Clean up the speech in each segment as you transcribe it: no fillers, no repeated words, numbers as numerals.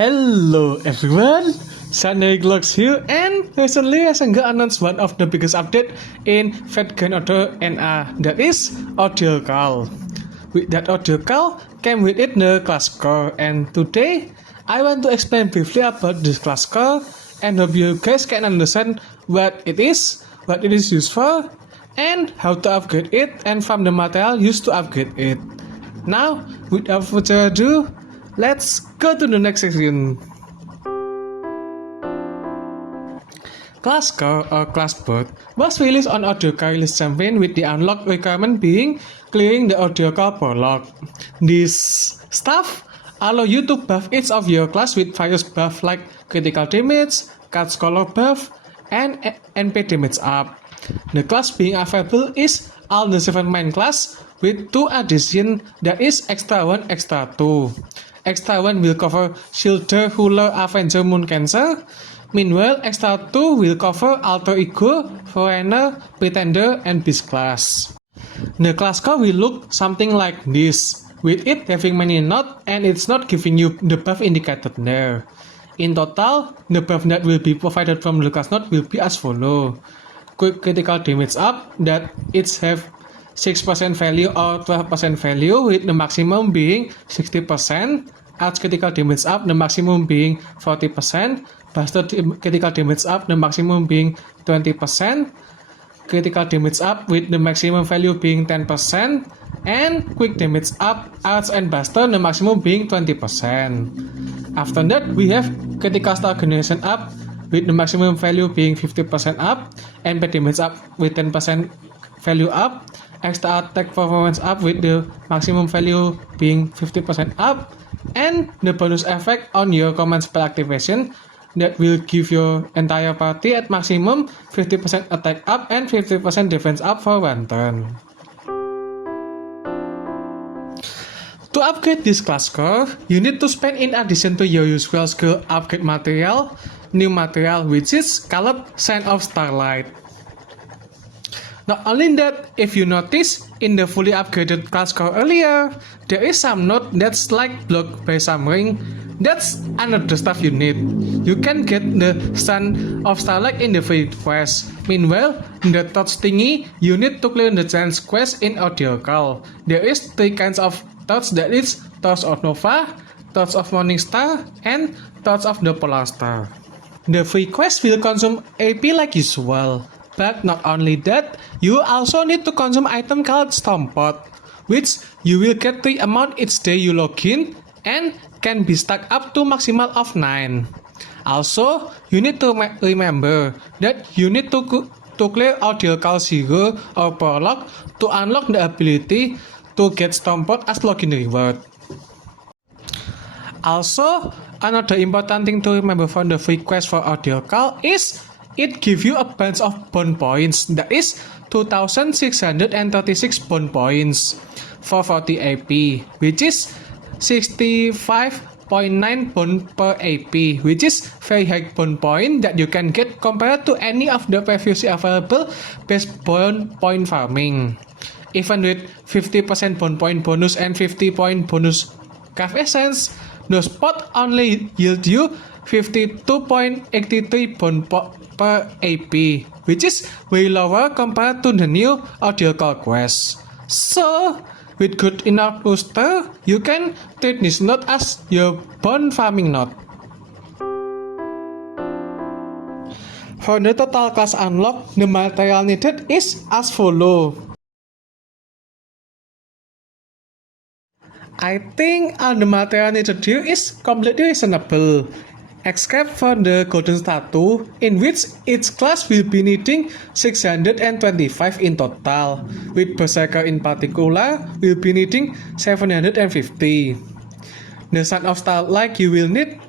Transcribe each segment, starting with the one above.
Hello everyone, Saneglox here, and recently Asanga announced one of the biggest update in FedGen Auto NA, that is audio call. With that audio call came with it the class core, and today I want to explain briefly about this class core and hope you guys can understand what it is used for, and how to upgrade it, and from the material used to upgrade it. Now, without further ado, let's go to the next section. Class core or class boot was released on audio core release campaign with the unlock requirement being clearing the audio core prologue. This stuff allow you to buff each of your class with various buff like critical damage, card color buff, and NP damage up. The class being available is all the 7 main class with 2 addition, that is extra 1, extra 2. Extra 1 will cover Shielder, Ruler, Avenger, Moon Cancer. Meanwhile, Extra 2 will cover Alter Ego, Foreigner, Pretender, and Beast class. The class core will look something like this, with it having many nodes and it's not giving you the buff indicated there. In total, the buff that will be provided from the class node will be as follow. Quick critical damage up, that it's have 6% value or 12% value, with the maximum being 60%. Arch critical damage up, the maximum being 40%. Buster critical damage up, the maximum being 20%. Critical damage up with the maximum value being 10%. And quick damage up, Arch and Buster, the maximum being 20%. After that, we have critical star organization up with the maximum value being 50% up. And bad damage up with 10% value up. Extra attack performance up with the maximum value being 50% up, and the bonus effect on your command spell activation that will give your entire party at maximum 50% attack up and 50% defense up for 1 turn. To upgrade this class core, you need to spend, in addition to your usual skill upgrade material, new material which is called Sign of Starlight. Not only that, if you notice, in the fully upgraded class core earlier, there is some node that's like blocked by some ring. That's another stuff you need. You can get the Sign of Starlight in the free quest. Meanwhile, in the torch thingy, you need to clear the chance quest in audio call. There is 3 kinds of torch, that is Torch of Nova, Torch of Morning Star, and Torch of the Polar Star. The free quest will consume AP like usual. But not only that, you also need to consume item called Stormpot, which you will get 3 amount each day you log in and can be stacked up to maximal of 9. Also, you need to remember that you need to clear audio call 0 or prologue to unlock the ability to get Stormpot as login reward. Also, another important thing to remember from the free quest for audio call is it gives you a bunch of bond points, that is 2636 bond points for 40 AP, which is 65.9 bond per AP, which is very high bond point that you can get compared to any of the previously available base bond point farming. Even with 50% bond point bonus and 50 point bonus Cave Essence, the spot only yield you 52.83 bond per AP, which is way lower compared to the new audio call quest. So, with good enough booster, you can treat this node as your bond farming node. For the total class unlock, the material needed is as follow. I think all the material needed here is completely reasonable, except for the golden statue, in which each class will be needing 625 in total, with Berserker in particular will be needing 750. The Sign of Starlight you will need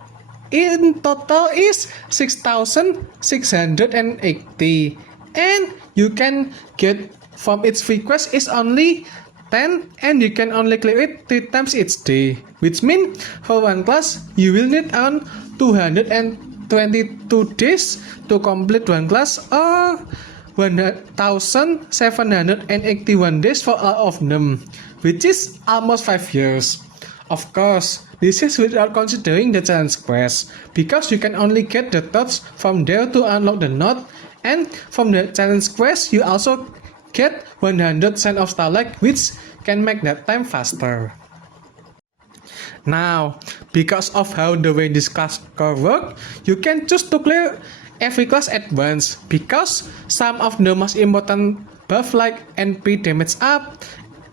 in total is 6680, and you can get from its free quest is only 10, and you can only clear it 3 times each day, which means for 1 class you will need on 222 days to complete 1 class, or 1781 days for all of them, which is almost 5 years. Of course, this is without considering the challenge quest, because you can only get the torch from there to unlock the node, and from the challenge quest you also get 100 Sands of Starlight, which can make that time faster. Now, because of how the way this class core work, you can choose to clear every class at once, because some of the most important buff like NP damage up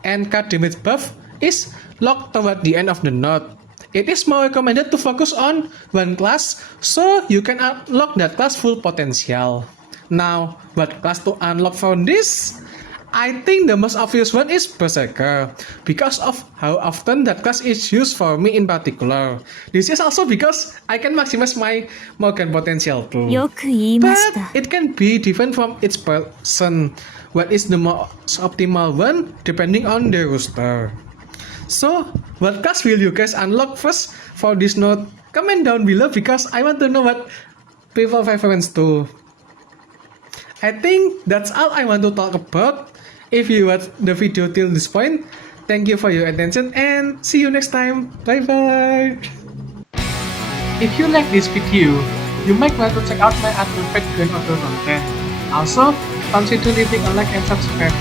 and card damage buff is locked toward the end of the node. It is more recommended to focus on one class so you can unlock that class full potential. Now, what class to unlock for this? I think the most obvious one is Berserker, because of how often that class is used for me in particular. This is also because I can maximize my Morgan potential too. よく言いまし But た。 it can be different from each person. What is the most optimal one depending on the roster. So, what class will you guys unlock first for this node? Comment down below because I want to know what people preference too. I think that's all I want to talk about. If you watched the video till this point, thank you for your attention and see you next time. Bye bye. If you like this video, you might want to check out my other Patreon audio content. Also, consider leaving a like and subscribe.